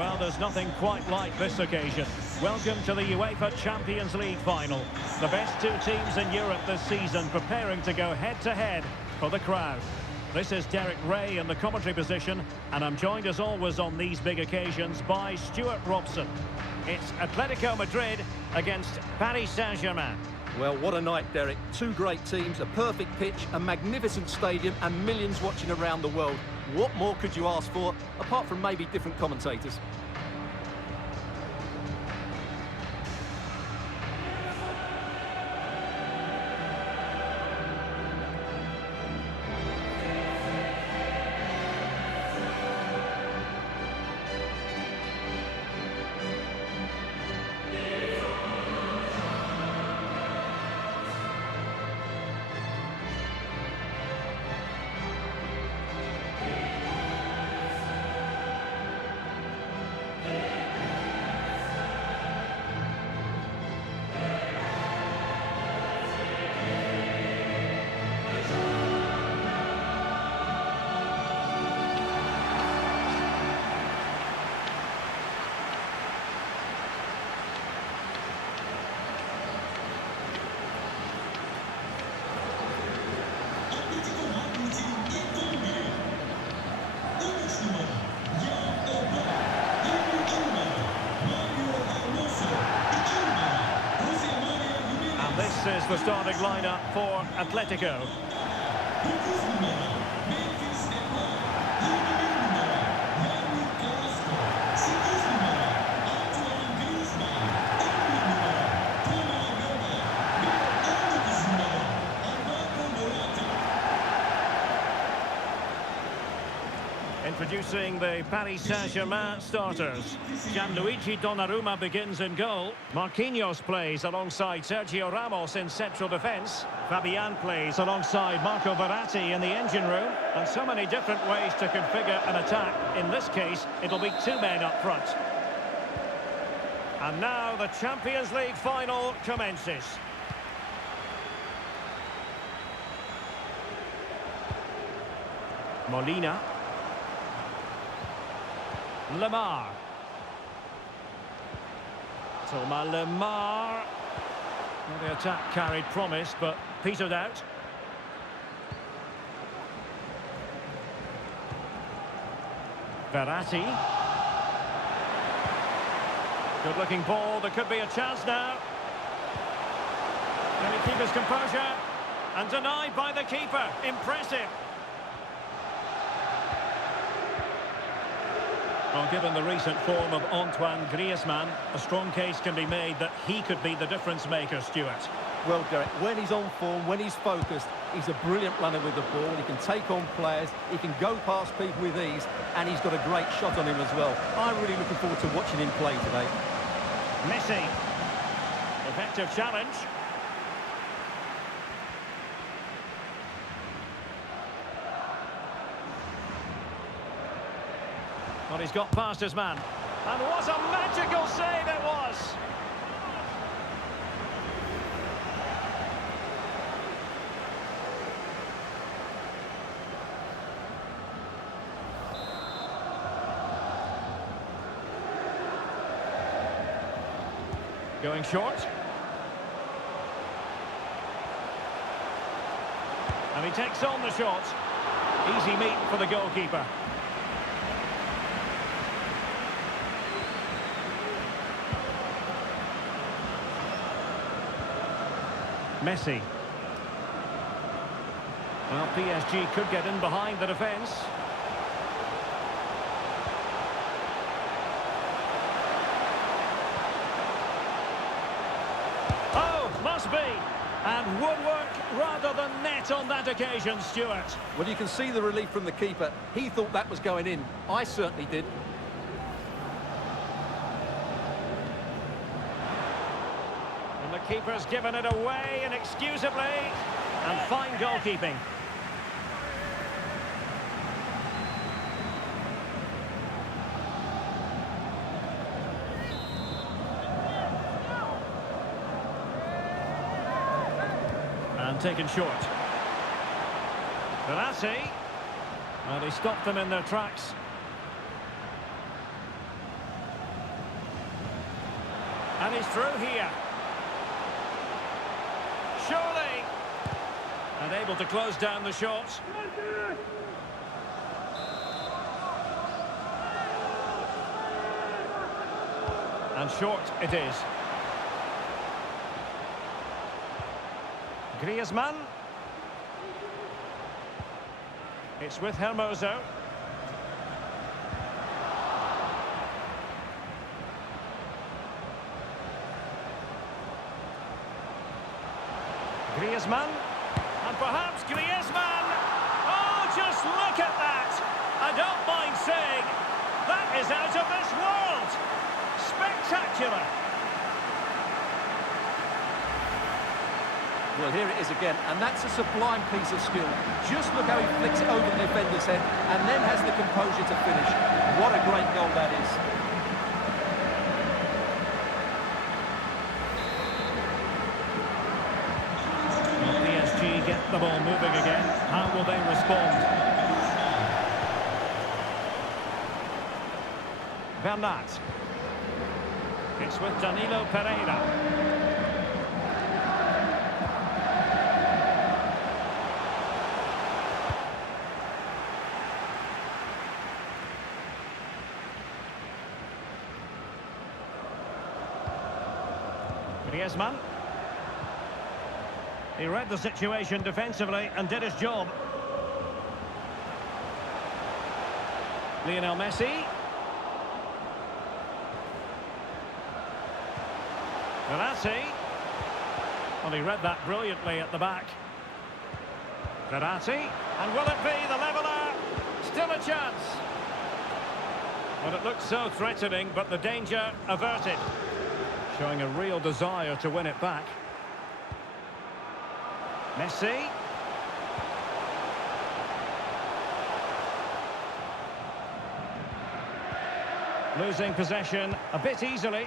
Well, there's nothing quite like this occasion. Welcome to the UEFA Champions League final. The best two teams in Europe this season preparing to go head-to-head for the crowd. This is Derek Ray in the commentary position, and I'm joined as always on these big occasions by Stuart Robson. It's Atletico Madrid against Paris Saint-Germain. Well, what a night, Derek. Two great teams, a perfect pitch, a magnificent stadium, and millions watching around the world. What more could you ask for, apart from maybe different commentators? This is the starting lineup for Atletico. Introducing the Paris Saint-Germain starters. Donnarumma begins in goal. Marquinhos plays alongside Sergio Ramos in central defence. Fabian plays alongside Marco Verratti in the engine room. And so many different ways to configure an attack. In this case, it'll be two men up front. And now the Champions League final commences. Molina. Lemar. Thomas Lemar. Well, the attack carried promise, but petered out. Verratti. Good-looking ball. There could be a chance now. Can he keep his composure? And denied by the keeper. Impressive. Well, given the recent form of Antoine Griezmann, a strong case can be made that he could be the difference maker, Stuart. Well, Derek, when he's on form, when he's focused, he's a brilliant runner with the ball. He can take on players, he can go past people with ease, and he's got a great shot on him as well. I'm really looking forward to watching him play today. Messi. Effective challenge. Well, he's got past his man. And what a magical save it was! Going short. And he takes on the shot. Easy meet for the goalkeeper. Messi. Well, PSG could get in behind the defence. Oh, must be. And woodwork rather than net on that occasion, Stuart. Well, you can see the relief from the keeper. He thought that was going in. I certainly did. And the keeper's given it away inexcusably. And fine goalkeeping. And taken short. Verratti. Well, he stopped them in their tracks. And he's through here. Surely. And able to close down the shot. And short it is. Griezmann. It's with Hermoso. Griezmann. And perhaps Griezmann. Oh, just look at that. I don't mind saying, that is out of this world. Spectacular. Well, here it is again, and that's a sublime piece of skill. Just look how he flicks it over the defender's head and then has the composure to finish. What a great goal that is. Will PSG get the ball moving again? How will they respond? Bernat. It's with Danilo Pereira. Griezmann. He read the situation defensively and did his job. Lionel Messi. Verratti. Well, he read that brilliantly at the back. Verratti. And will it be the leveller? Still a chance. Well, it looked so threatening, but the danger averted. Showing a real desire to win it back. Messi. Losing possession a bit easily.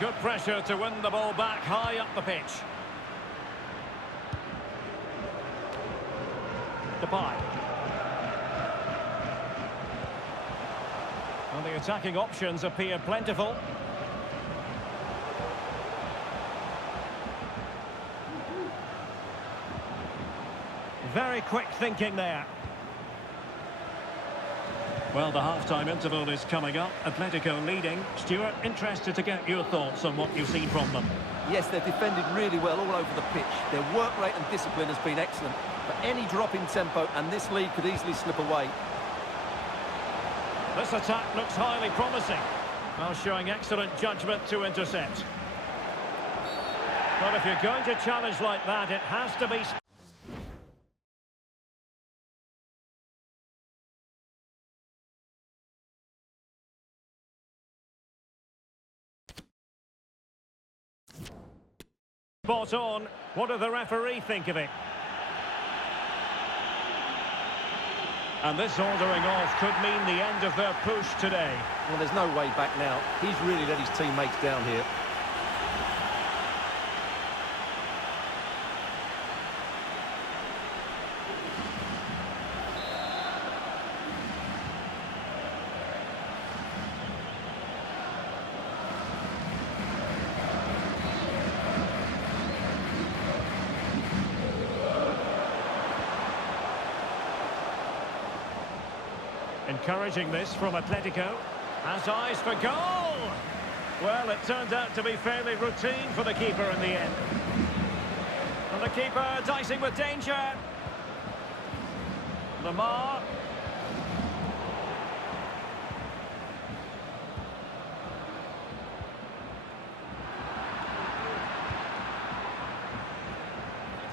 Good pressure to win the ball back high up the pitch. Depay. Well, the attacking options appear plentiful. Very quick thinking there. Well, the half-time interval is coming up. Atletico leading. Stuart, interested to get your thoughts on what you've seen from them. Yes, they've defended really well all over the pitch. Their work rate and discipline has been excellent. But any drop in tempo and this lead could easily slip away. This attack looks highly promising. Well, showing excellent judgment to intercept. But if you're going to challenge like that, it has to be... spot on. What does the referee think of it? And this ordering off could mean the end of their push today. Well, there's no way back now. He's really let his teammates down here. Encouraging this from Atletico. Has eyes for goal! Well, it turned out to be fairly routine for the keeper in the end. And the keeper dicing with danger. Lamar.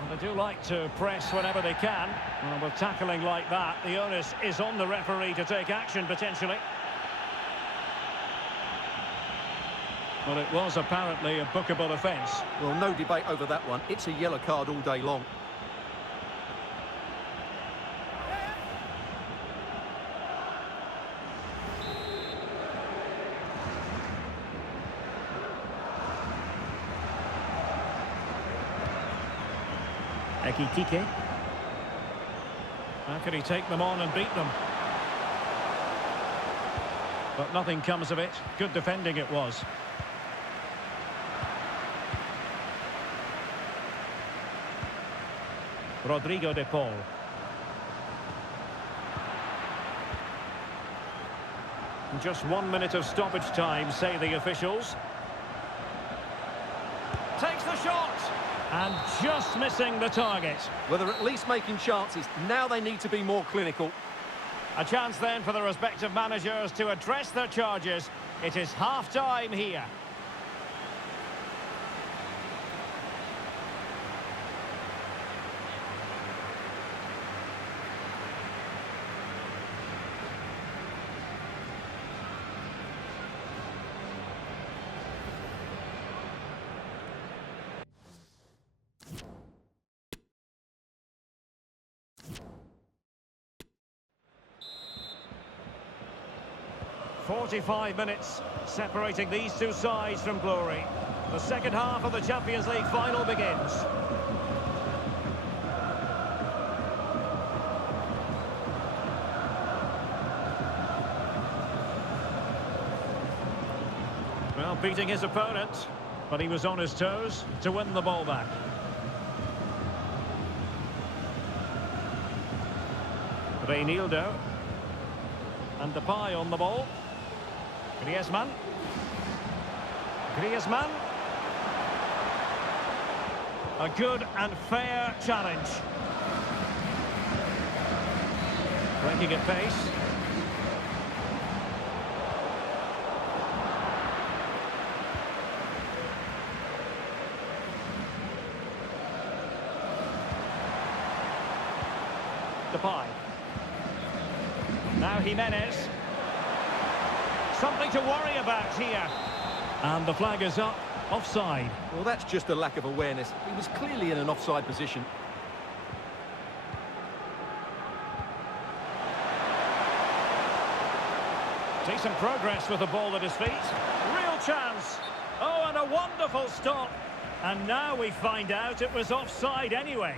They do like to press whenever they can. Well, with tackling like that, the onus is on the referee to take action, potentially. Well, it was apparently a bookable offence. Well, no debate over that one. It's a yellow card all day long. Ekitike. How can he take them on and beat them? But nothing comes of it. Good defending it was. Rodrigo de Paul. Just 1 minute of stoppage time, say the officials. Takes the shot! And just missing the target. Well, they're at least making chances. Now they need to be more clinical. A chance then for the respective managers to address their charges. It is half-time here. "45 minutes separating these two sides from glory. The second half of the Champions League final begins. Well, beating his opponent, but he was on his toes to win the ball back. Reinildo. And Depay on the ball. Griezmann. Griezmann. A good and fair challenge. Breaking at pace. Depay. Now Jimenez. Something to worry about here. And the flag is up. Offside. Well, that's just a lack of awareness. He was clearly in an offside position. Decent progress with the ball at his feet. Real chance. Oh, and a wonderful stop. And now we find out it was offside anyway.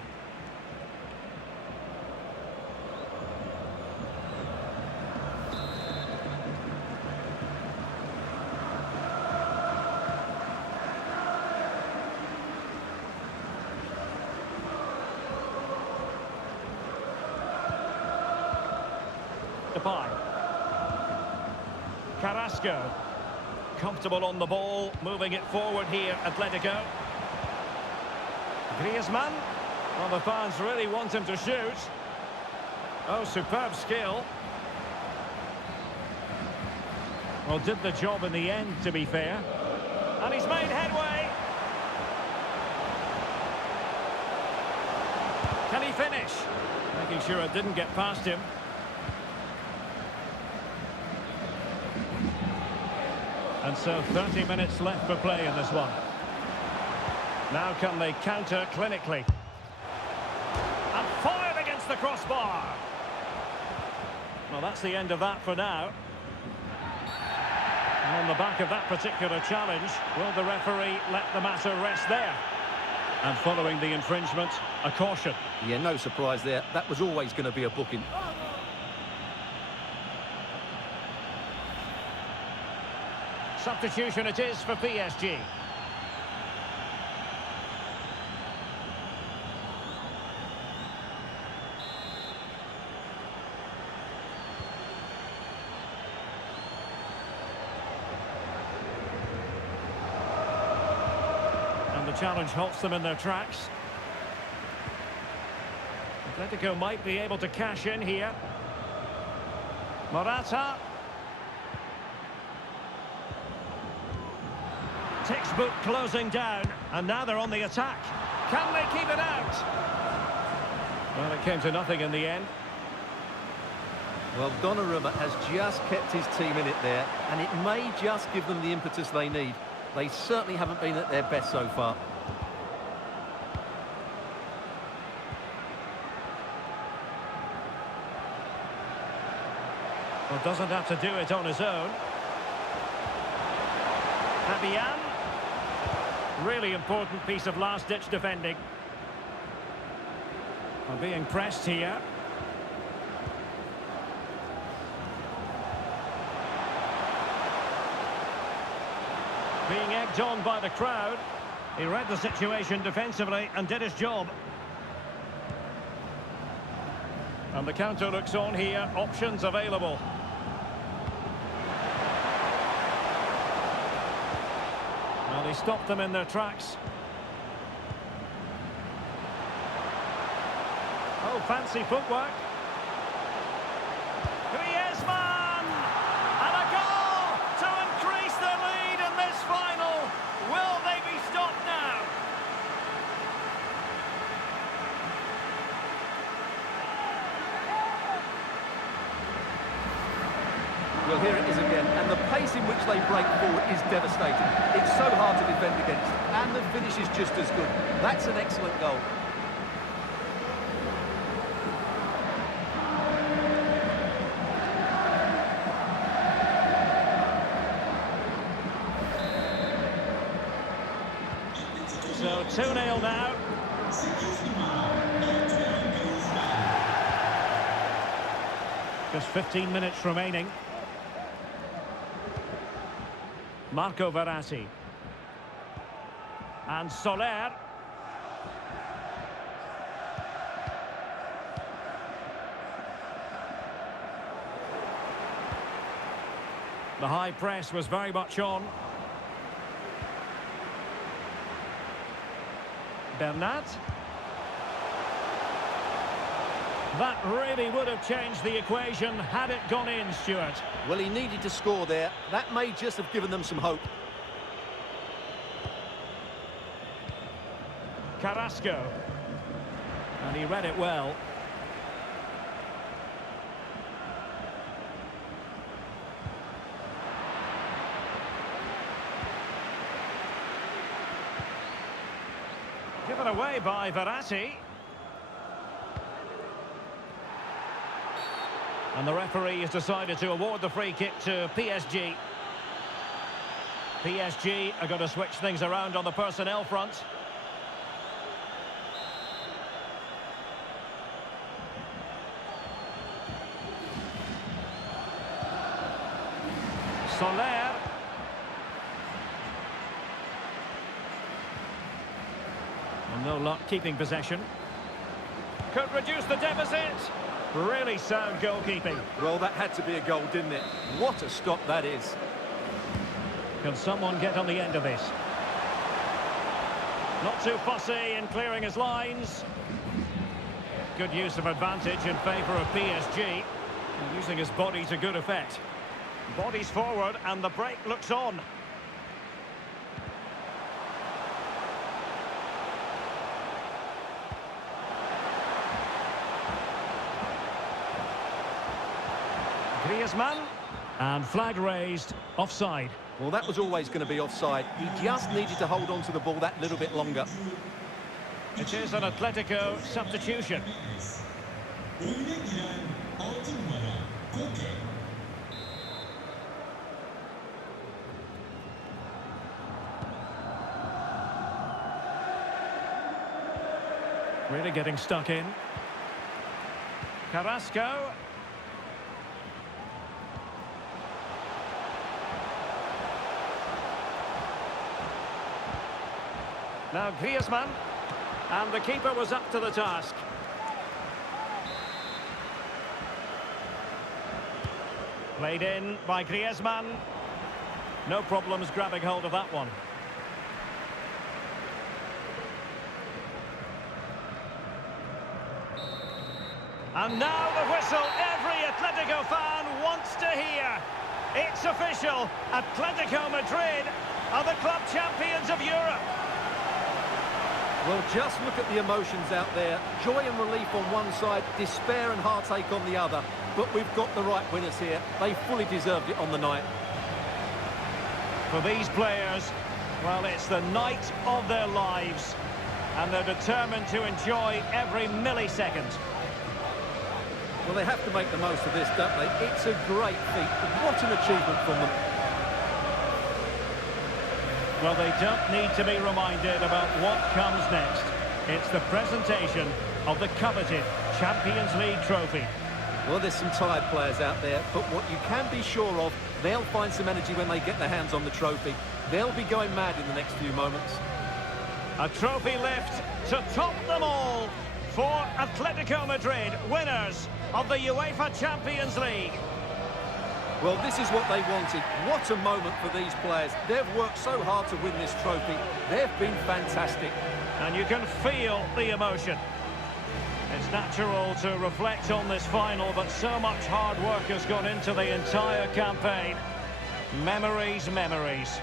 Depay. Carrasco. Comfortable on the ball, moving it forward here, Atletico. Griezmann. Well, the fans really want him to shoot. Oh, superb skill. Well, did the job in the end, to be fair. And he's made headway. Can he finish? Making sure it didn't get past him. And so 30 minutes left for play in this one. Now can they counter clinically? And fired against the crossbar. Well, that's the end of that for now. And on the back of that particular challenge, will the referee let the matter rest there? And following the infringement, a caution. Yeah, no surprise there. That was always going to be a booking. Substitution it is for PSG. And the challenge halts them in their tracks. Atletico might be able to cash in here. Morata. Textbook closing down, and now they're on the attack. Can they keep it out? Well, it came to nothing in the end. Well, Donnarumma has just kept his team in it there, and it may just give them the impetus they need. They certainly haven't been at their best so far. Well, doesn't have to do it on his own. Fabian. Really important piece of last-ditch defending. Well, being pressed here. Being egged on by the crowd. He read the situation defensively and did his job. And the counter looks on here. Options available. Well, he stopped them in their tracks. Oh, fancy footwork. Griezmann! And a goal to increase the lead in this final. Will they be stopped now? Well, here it is again, and the pace in which they break forward is devastating. It's so hard to defend against, and the finish is just as good. That's an excellent goal. So 2-0 now. Just 15 minutes remaining. Marco Verratti. And Soler. The high press was very much on. Bernat. That really would have changed the equation had it gone in, Stuart. Well, he needed to score there. That may just have given them some hope. Carrasco. And he read it well. Given away by Verratti. And the referee has decided to award the free kick to PSG. PSG are going to switch things around on the personnel front. Soler. And no luck keeping possession. Could reduce the deficit. Really sound goalkeeping. Well, that had to be a goal, didn't it? What a stop that is. Can someone get on the end of this? Not too fussy in clearing his lines. Good use of advantage in favour of PSG. Using his body to good effect. Bodies forward and the break looks on. Griezmann, and flag raised, offside. Well, that was always going to be offside. He just needed to hold on to the ball that little bit longer. It is an Atletico substitution. Really getting stuck in. Carrasco. Now Griezmann, and the keeper was up to the task. Played in by Griezmann. No problems grabbing hold of that one. And now the whistle every Atletico fan wants to hear. It's official. Atletico Madrid are the club champions of Europe. Well, just look at the emotions out there. Joy and relief on one side, despair and heartache on the other. But we've got the right winners here. They fully deserved it on the night. For these players, well, it's the night of their lives. And they're determined to enjoy every millisecond. Well, they have to make the most of this, don't they? It's a great feat. What an achievement from them. Well, they don't need to be reminded about what comes next. It's the presentation of the coveted Champions League trophy. Well, there's some tired players out there, but what you can be sure of, they'll find some energy when they get their hands on the trophy. They'll be going mad in the next few moments. A trophy lift to top them all for Atletico Madrid, winners of the UEFA Champions League. Well, this is what they wanted. What a moment for these players. They've worked so hard to win this trophy. They've been fantastic. And you can feel the emotion. It's natural to reflect on this final, but so much hard work has gone into the entire campaign. Memories, memories.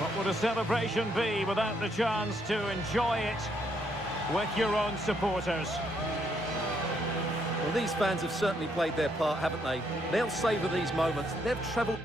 What would a celebration be without the chance to enjoy it with your own supporters? Well, these fans have certainly played their part, haven't they? They'll savour these moments. They've travelled...